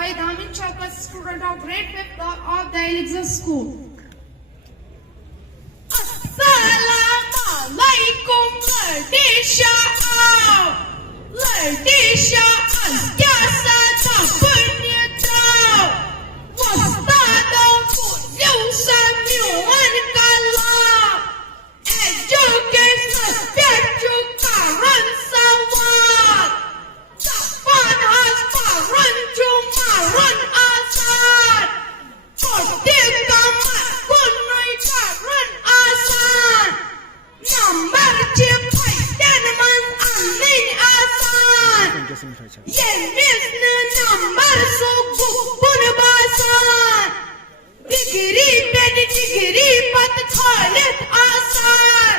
I, Damin Showkat, student of grade 5th of the ELiXIR School. Assalamualaikum Ladishah, Ladishah, biasa tak penyedap. Waspada punya semiuan kalah. Education sejukaran sawat. Tapan hasparan cumaran asal. Pertikaman penaikan asal. Nambar cipai dan amin asal. Yenisne nambar suku pun basan. Digiri pat khalit asal.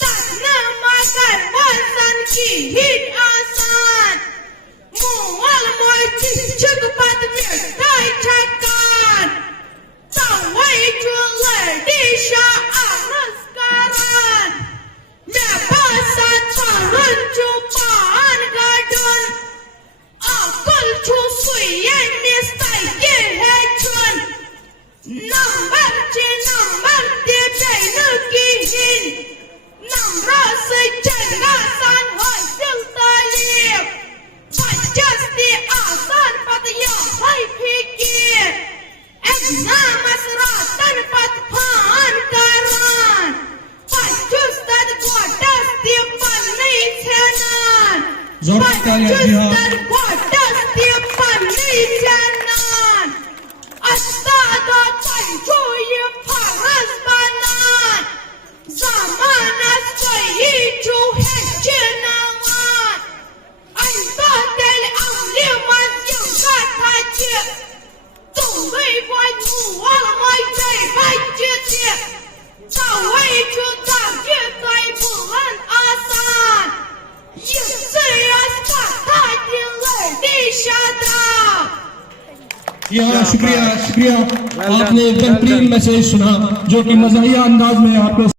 Tak namakan wasan kihid asal. Mual moy cicik pat mirtai cakan. Tawai jual Ladishah araskaran. Mebasa calon cupaan gadon. Akal cusuyan mistai yehecun. Nambar tiada nukihin. Namra sejargasan hasil talib. Pasti asan pat yang hai fikir. Exam asratan pat paan karan. Pacus tad kuatas tiapan naicanan. Pacus tad kuatas tiapan naicanan. Astada pancuye paras banan. Zamanas kahicu hecenawan. Anbatel amliman yang kataje. Tunggai buat mual mai cai baca dia. Tawai juta jutai bulan asan. Yang saya kata di Ladishah dah. या शुक्रिया शुक्रिया आपने बेहतरीन message सुना जो कि मज़ाहिया अंदाज में आपको